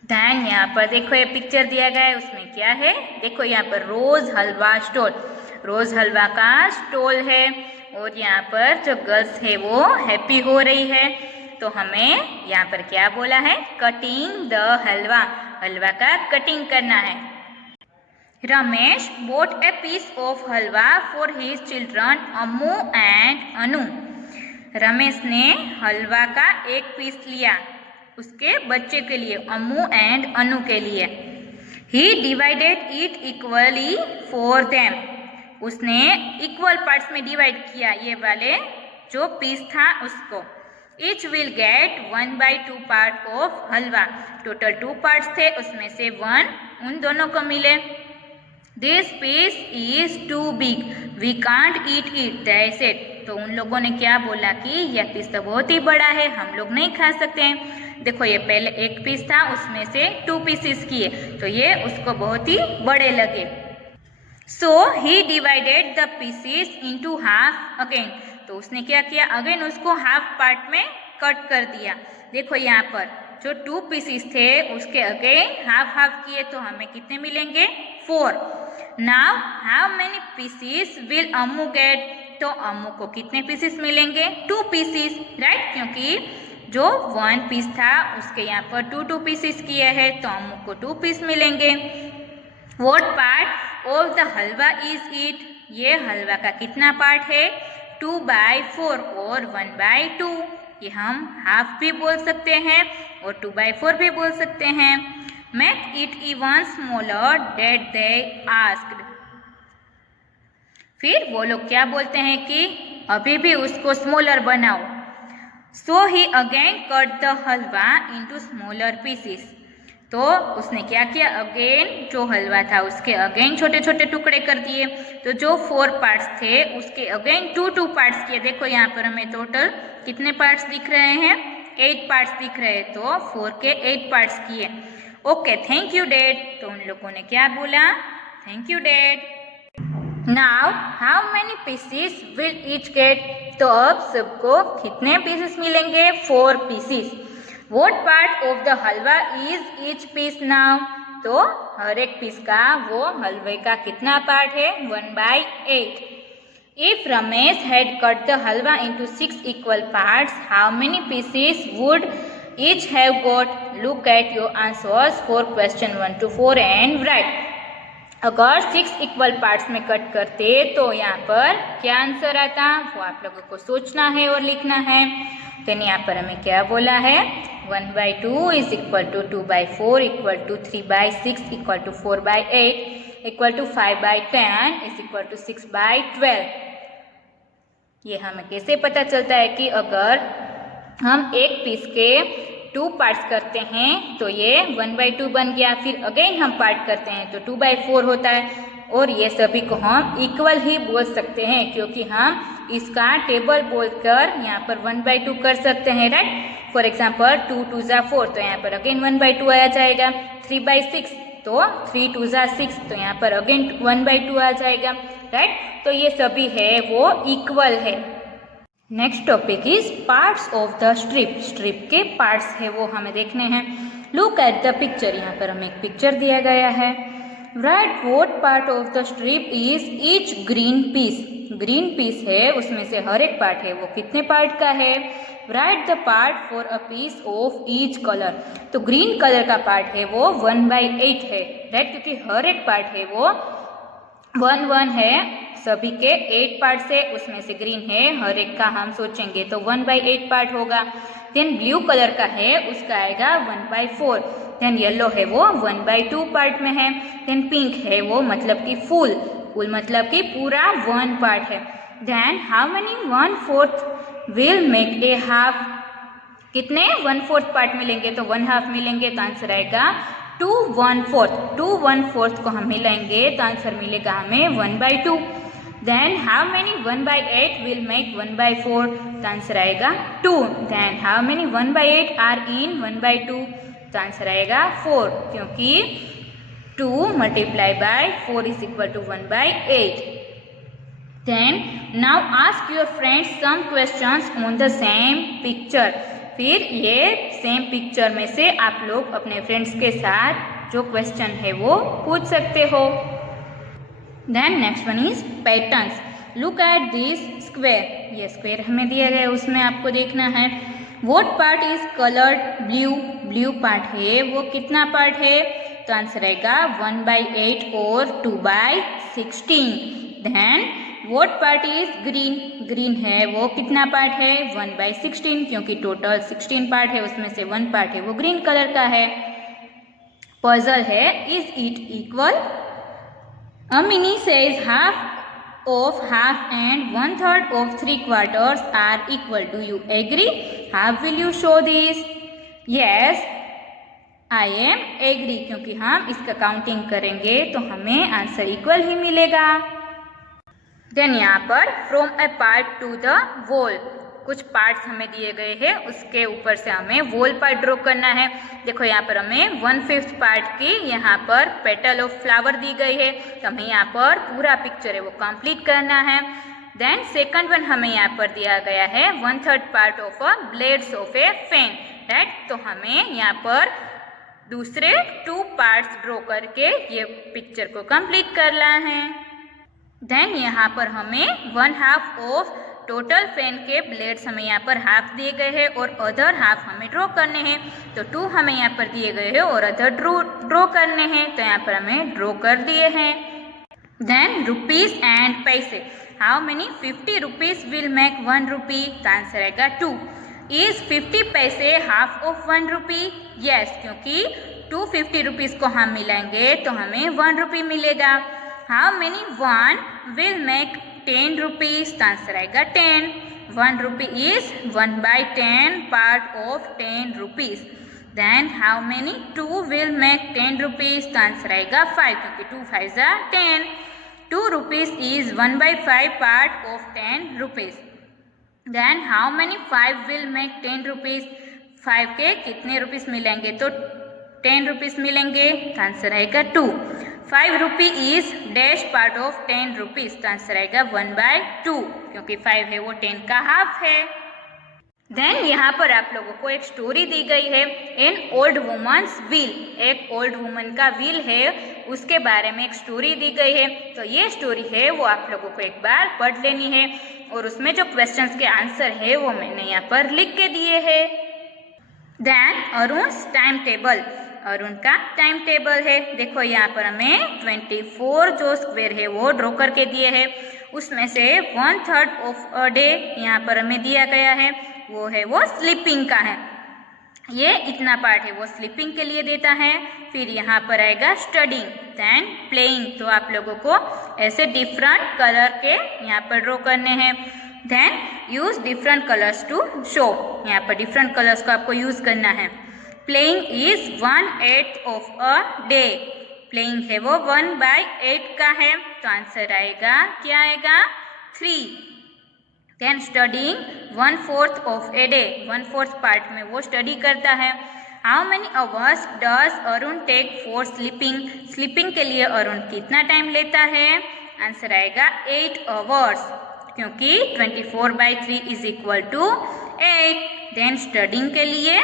ध्यान, यहाँ पर देखो ये पिक्चर दिया गया है, उसमें क्या है? देखो यहाँ पर रोज हलवा स्टॉल, रोज हलवा का स्टॉल है और यहाँ पर जो गर्ल्स है वो हैप्पी हो रही है। तो हमें यहाँ पर क्या बोला है? कटिंग द हलवा, हलवा का कटिंग करना है। Ramesh bought a piece of halwa for his children Ammu and Anu. Ramesh ने हलवा का एक पीस लिया उसके बच्चे के लिए, अम्मू एंड अनु के लिए। He divided it equally for them. उसने इक्वल पार्ट्स में डिवाइड किया ये वाले जो पीस था उसको। Each will get 1 by 2 part of halwa, total 2 parts थे, उसमें से 1 उन दोनों को मिले। This piece is too big, we can't eat it, they said. तो उन लोगों ने क्या बोला कि यह पीस तो बहुत ही बड़ा है, हम लोग नहीं खा सकते हैं। देखो ये पहले एक पीस था, उसमें से 2 पीसेस किए तो ये उसको बहुत ही बड़े लगे। So he divided the pieces into half again. तो उसने क्या किया? अगेन उसको हाफ पार्ट में कट कर दिया। देखो यहाँ पर जो 2 पीसेस थे उसके अगेन हाफ हाफ किए तो हमें कितने मिलेंगे? 4। Now how many pieces will Ammu get? तो अम्मू को कितने पीसेस मिलेंगे? 2 पीसेस, राइट? क्योंकि जो 1 पीस था उसके यहाँ पर 2 पीसेस किए हैं तो अम्मू को 2 पीस मिलेंगे। What part of the halwa is it? ये हलवा का कितना पार्ट है? 2 by 4 और 1 by 2। ये हम हाफ भी बोल सकते हैं और 2 by 4 भी बोल सकते हैं। Make it even smaller, that they asked. फिर वो लोग क्या बोलते हैं कि अभी भी उसको स्मॉलर बनाओ। So he again cut the halwa into smaller pieces. तो उसने क्या किया? अगेन जो हलवा था उसके अगेन छोटे छोटे टुकड़े कर दिए। तो जो 4 पार्ट्स थे उसके अगेन 2 पार्ट्स किए। देखो यहाँ पर हमें टोटल कितने पार्ट्स दिख रहे हैं? 8 पार्ट्स दिख रहे हैं, तो 4 के 8 पार्ट्स किए। Okay, thank you dad. तो उन लोगों ने क्या बोला? Thank you dad. Now how many pieces will each get? तो अब सबको कितने पीसेस मिलेंगे? 4 pieces. What part of the halwa is each piece now? तो हर एक पीस का वो हलवे का कितना पार्ट है? 1 by 8. If Ramesh had cut the halwa into 6 equal parts, how many pieces would each have got? Look at your answers for question 1 to 4 and write. अगर 6 इक्वल पार्ट्स में कट करते तो यहाँ पर क्या आंसर आता वो आप लोगों को सोचना है और लिखना है। तो यहाँ पर हमें क्या बोला है? 1 by 2 is equal to 2 by 4 equal to 3 by 6 equal to 4 by 8 equal to 5 by 10 is equal to 6 by 12। ये हमें कैसे पता चलता है कि अगर हम एक पीस के 2 पार्ट्स करते हैं तो ये 1 by 2 बन गया, फिर अगेन हम पार्ट करते हैं तो 2 by 4 होता है। और ये सभी को हम इक्वल ही बोल सकते हैं क्योंकि हम इसका टेबल बोलकर यहाँ पर 1 by 2 कर सकते हैं, राइट? फॉर एग्जाम्पल 2 2 जा 4 तो यहाँ पर अगेन 1 by 2 आया जाएगा। 3 by 6 तो 3 2 जा 6 तो यहाँ पर अगेन 1 by 2 आ जाएगा, राइट? तो ये सभी है वो इक्वल है। Next topic is parts of the strip. Strip के पार्ट्स है वो हमें देखने हैं। Look at the picture. यहाँ पर हमें एक पिक्चर दिया गया है। Right what part of the strip is each green peas. Green peas है उसमें से हर एक पार्ट है वो कितने पार्ट का है। Write the part for a piece of each colour. तो ग्रीन कलर का पार्ट है वो 1/8 है। राइट, क्योंकि हर एक पार्ट है वो 1 है, सभी के 8 पार्ट से उसमें से ग्रीन है, हर एक का हम सोचेंगे तो 1/8 पार्ट होगा। देन ब्लू कलर का है उसका आएगा 1/4। देन येलो है वो 1/2 पार्ट में है। देन पिंक है वो मतलब कि फुल मतलब कि पूरा 1 पार्ट है। Then how many 1/4 will make a half. कितने 1/4 पार्ट मिलेंगे तो 1 हाफ मिलेंगे, तो आंसर आएगा 2 1/4। 2 1/4 को हम मिलाएंगे तो आंसर मिलेगा हमें 1/2। Then how many 1/8 will make 1/4, तो आंसर आएगा 2। Then how many 1/8 are in 1/2, तो आंसर आएगा 4, क्योंकि 2 multiplied by 4 is equal to 1/8. Then now ask your friends some questions on the same picture. फिर ये सेम पिक्चर में से आप लोग अपने फ्रेंड्स के साथ जो क्वेश्चन है वो पूछ सकते हो। Then next one is patterns. Look at this square. ये स्क्वायर हमें दिया गया है, उसमें आपको देखना है what part is coloured blue. Blue part है वो कितना पार्ट है, तो आंसर आएगा 1/8 और 2/16। Then what part is green. Green है वो कितना पार्ट है 1/16, क्योंकि टोटल 16 पार्ट है उसमें से 1 पार्ट है वो ग्रीन कलर का है। पजल है is it equal. Ammini says half of half and 1/3 of 3/4 are equal. Do you agree? How will you show this? Yes I am agree, क्योंकि हम इसका काउंटिंग करेंगे तो हमें आंसर इक्वल ही मिलेगा। देन यहाँ पर from A part two the wall, कुछ पार्ट्स हमें दिए गए हैं, उसके ऊपर से हमें वॉल पार्ट ड्रॉ करना है। देखो यहाँ पर हमें 1/5 पार्ट की यहाँ पर पेटल ऑफ फ्लावर दी गई है, तो हमें यहाँ पर पूरा पिक्चर है वो कंप्लीट करना है। देन सेकंड वन हमें यहाँ पर दिया गया है 1/3 part of a blades of A fan. Right, तो हमें यहाँ पर दूसरे 2 पार्ट्स ड्रॉ करके ये पिक्चर को कंप्लीट करना है। देन यहाँ पर हमें 1/2 ऑफ टोटल फैन के ब्लेड्स हमें यहाँ पर हाफ दिए गए हैं और अदर हाफ हमें ड्रॉ करने हैं, तो 2 हमें यहाँ पर दिए गए हैं और अदर ड्रॉ करने हैं, तो यहाँ पर हमें ड्रॉ कर दिए हैं। देन रुपीज एंड पैसे। How many 50 rupees will make 1 रुपी, तो आंसर आएगा 2। इज 50 पैसे हाफ ऑफ 1 रुपी? यस, क्योंकि 2 50 रुपीज को हम मिलाएंगे तो हमें 1 रुपी मिलेगा। How many 1 will make 10 rupees, तो आंसर आएगा 10। 1 rupee is 1/10 part of 10 rupees. Then how many 2 will make 10 rupees, तो आंसर आएगा 5, क्योंकि 2 5 are 10। 2 rupees is 1/5 part of 10 rupees. Then how many 5 will make 10 rupees? 5 के कितने रुपीस मिलेंगे, तो 10 रुपीस मिलेंगे, तो आंसर आएगा 2। 5 रुपी is dash part of 10 rupees, तो आंसर आएगा 1/2, क्योंकि 5 है वो 10 का हाफ है। देन यहाँ पर आप लोगों को एक स्टोरी दी गई है, एन ओल्ड वुमन्स व्हील। एक ओल्ड वुमन का व्हील है, उसके बारे में एक स्टोरी दी गई है, तो ये स्टोरी है वो आप लोगों को एक बार पढ़ लेनी है और उसमें जो क्वेश्चंस के आंसर है वो मैंने यहाँ पर लिख के दिए हैं। Then Arun's time table. Arun का टाइम टेबल है, देखो यहाँ पर हमें 24 जो स्क्वायर है वो ड्रॉ करके दिए हैं, उसमें से 1/3 ऑफ अ डे यहाँ पर हमें दिया गया है, वो है वो स्लीपिंग का है। ये इतना पार्ट है वो स्लीपिंग के लिए देता है। फिर यहाँ पर आएगा स्टडिंग, देन प्लेइंग, तो आप लोगों को ऐसे डिफरेंट कलर के यहाँ पर ड्रॉ करने हैं। Then use different colours to show, यहाँ पर डिफरेंट कलर्स को आपको यूज करना है। Playing is 1/8 of a day, playing है वो 1/8 का है, तो आंसर आएगा क्या आएगा 3। Then studying 1/4 of a day, 1/4 part में वो स्टडी करता है। How many hours does Arun take for sleeping, sleeping के लिए अरुण कितना टाइम लेता है, आंसर आएगा 8 आवर्स, क्योंकि 24/3 is equal to 8। Then studying के लिए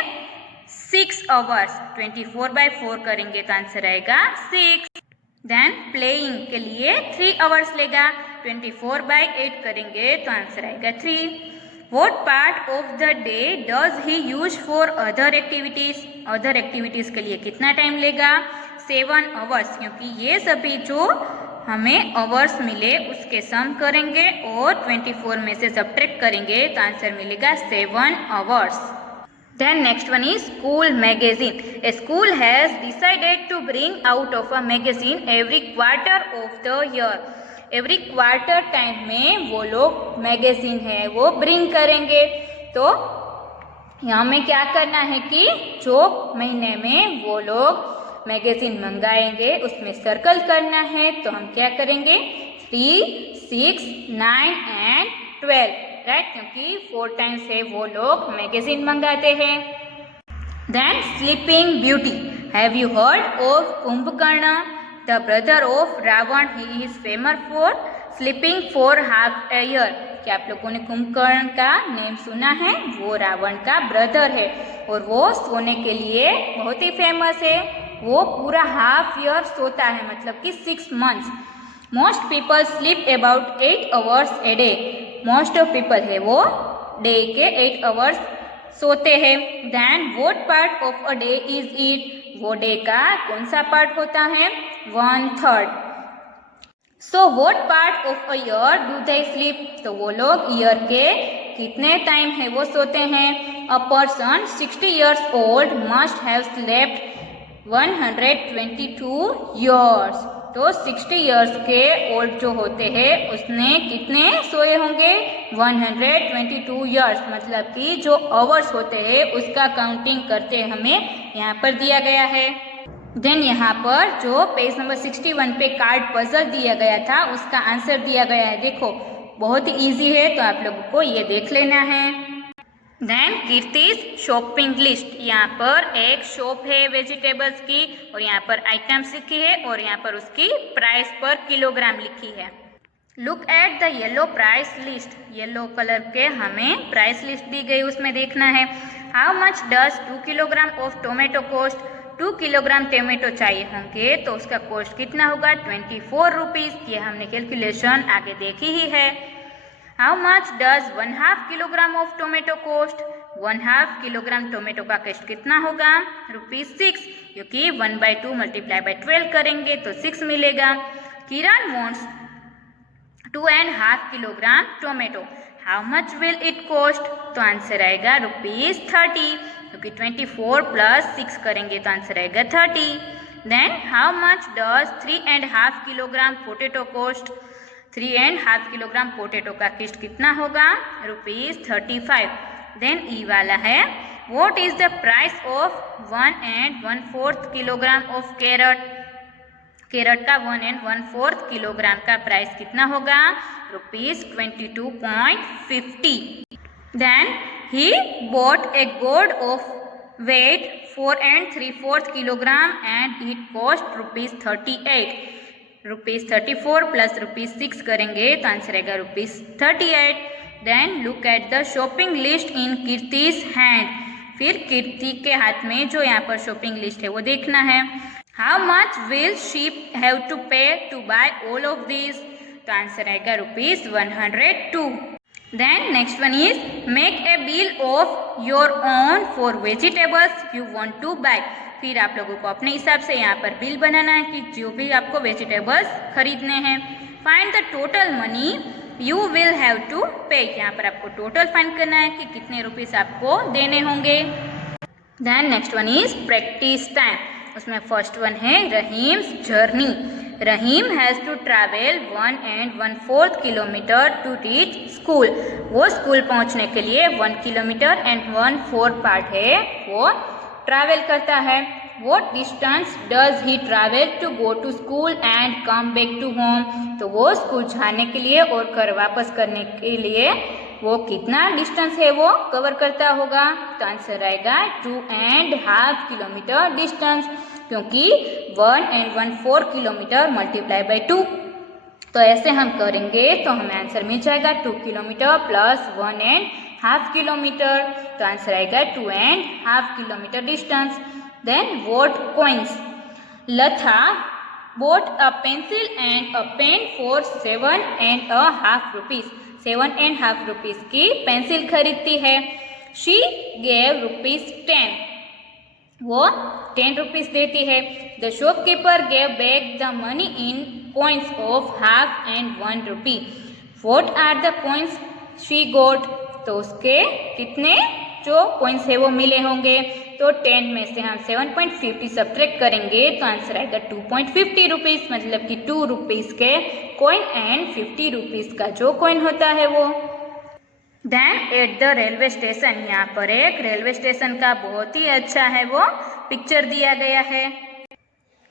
6 आवर्स, 24/4 करेंगे तो आंसर आएगा 6। देन प्लेइंग के लिए 3 आवर्स लेगा, 24/8 करेंगे तो आंसर आएगा 3। What part of the day does he use for other activities? Other activities के लिए कितना टाइम लेगा? 7 आवर्स, क्योंकि ये सभी जो हमें आवर्स मिले उसके सम करेंगे और 24 में से सब्ट्रैक्ट करेंगे तो आंसर मिलेगा 7 hours. Then next one is school magazine. A school has decided to bring out of a magazine every quarter of the year. Every quarter time में वो लोग मैगजीन है वो ब्रिंग करेंगे। तो यहाँ में क्या करना है कि जो महीने में वो लोग मैगजीन मंगाएंगे उसमें सर्कल करना है। तो हम क्या करेंगे 3, 6, 9 एंड 12, राइट, क्योंकि 4 टाइम्स से वो लोग मैगजीन मंगाते हैं। Then sleeping beauty, have you heard of Kumbhakarna? The brother of Ravan, he is famous for sleeping for half a year. क्या आप लोगों ने कुंभकर्ण का नेम सुना है? वो रावण का ब्रदर है और वो सोने के लिए बहुत ही फेमस है। वो पूरा हाफ ईयर सोता है, मतलब कि 6 months. Most people sleep about 8 hours a day. Most of people है वो डे के 8 आवर्स सोते हैं। Then what part of a day is it? वो डे का कौन सा पार्ट होता है? 1/3। So what part of a year do they sleep? तो वो लोग ईयर के कितने टाइम है वो सोते हैं? A person 60 years old must have slept 122 years। तो 60 years के ओल्ड जो होते हैं उसने कितने सोए होंगे? 122 years, मतलब कि जो आवर्स होते हैं उसका काउंटिंग करते हमें यहाँ पर दिया गया है। देन यहाँ पर जो पेज नंबर 61 पे कार्ड पजल दिया गया था उसका आंसर दिया गया है। देखो बहुत ही ईजी है, तो आप लोगों को ये देख लेना है। देन कीर्तिस शॉपिंग लिस्ट, यहाँ पर एक शॉप है वेजिटेबल्स की और यहाँ पर आइटम्स लिखी है और यहाँ पर उसकी प्राइस पर किलोग्राम लिखी है। Look at the yellow price list, yellow colour के हमें प्राइस लिस्ट दी गई उसमें देखना है। How much does 2 kilogram of tomato cost? 2 kilogram tomato चाहिए होंगे तो उसका कॉस्ट कितना होगा? 24 रुपीज़। ये हमने कैलकुलेशन आगे देखी ही है। How much does 1/2 kilogram of tomato cost? 1/2 kilogram tomato का कॉस्ट कितना होगा? ₹6, क्योंकि 1/2 मल्टीप्लाई बाय 12 करेंगे तो 6 मिलेगा। Kiran wants 2.5 kilogram tomato, how much will it cost? तो आंसर आएगा ₹30, क्योंकि 24 + 6 करेंगे तो आंसर आएगा 30। Then how much does 3.5 kilogram potato cost? 3.5 kilogram potato का कॉस्ट कितना होगा? ₹35। देन ई वाला है what is the price of 1 1/4 kilogram of carrot? Carrot का 1 1/4 किलोग्राम का प्राइस कितना होगा? ₹22.50। Then he bought a gourd of weight 4 3/4 kilogram and it cost ₹38। ₹34 + ₹6 करेंगे तो आंसर आएगा ₹38। Then look at the shopping list in Kirti's hand, फिर कीर्ति के हाथ में जो यहाँ पर शॉपिंग लिस्ट है वो देखना है। How much will she have to pay to buy all of this? तो आंसर आएगा ₹102। Then next one is make a bill of your own for vegetables you want to buy। फिर आप लोगों को अपने हिसाब से यहाँ पर बिल बनाना है कि जो भी आपको वेजिटेबल्स खरीदने हैं। Find the total money you will have to pay, यहाँ पर आपको टोटल फाइंड करना है कि कितने रुपीस आपको देने होंगे। Then next one is practice time, उसमें फर्स्ट वन है Rahim's journey. Rahim has to travel 1 1/4 kilometre to reach school. वो स्कूल पहुंचने के लिए 1 किलोमीटर एंड 1/4 पार्ट है वो ट्रैवल करता है। What distance does he travel to go to school and come back to home? तो वो स्कूल जाने के लिए और घर वापस करने के लिए वो कितना डिस्टेंस है वो कवर करता होगा? तो आंसर आएगा 2.5 किलोमीटर डिस्टेंस, क्योंकि 1 1/4 किलोमीटर मल्टीप्लाई बाय 2। तो ऐसे हम करेंगे तो हमें आंसर मिल जाएगा 2 किलोमीटर प्लस 1.5 किलोमीटर, तो आंसर आएगा 2.5 kilometre distance. Then what coins? Lata bought a pencil and a pen for 7.5 rupees. 7.5 rupees की पेंसिल खरीदती है. She gave ₹10. वो 10 रुपीज देती है. The shopkeeper gave back the money in coins of half and 1 rupee. What are the coins she got? तो उसके कितने जो coins है वो मिले होंगे. तो 10 में से हम 7.50 सब्ट्रैक्ट करेंगे तो आंसर आएगा 2.50 रुपीज, मतलब कि 2 रुपीज के कॉइन एंड 50 रुपीज का जो कॉइन होता है वो. Then at the railway station, यहाँ पर एक रेलवे स्टेशन का बहुत ही अच्छा है वो पिक्चर दिया गया है.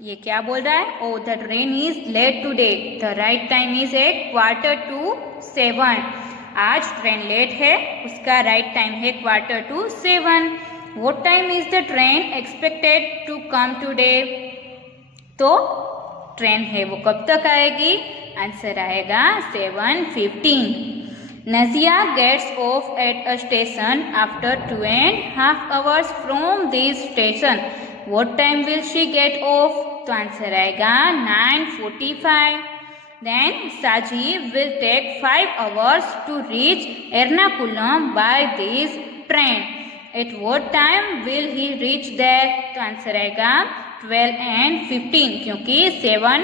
ये क्या बोल रहा है? Oh the train is late today, the right time is 6:45. आज ट्रेन लेट है, उसका राइट टाइम है 6:45. What time is the train expected to come today? तो ट्रेन है वो कब तक आएगी? आंसर आएगा 7:15. Nazia gets off at a station after 2.5 hours from this station. What time will she get off? तो आंसर आएगा 9:45. Then Saji will take 5 hours to reach Ernakulam by this train. At what time will he reach there? तो आंसर आएगा 12:15, क्योंकि 7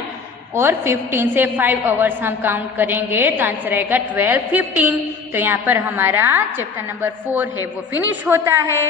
और 15 से 5 आवर्स हम काउंट करेंगे तो आंसर आएगा 12:15. तो यहाँ पर हमारा चैप्टर नंबर 4 है वो फिनिश होता है.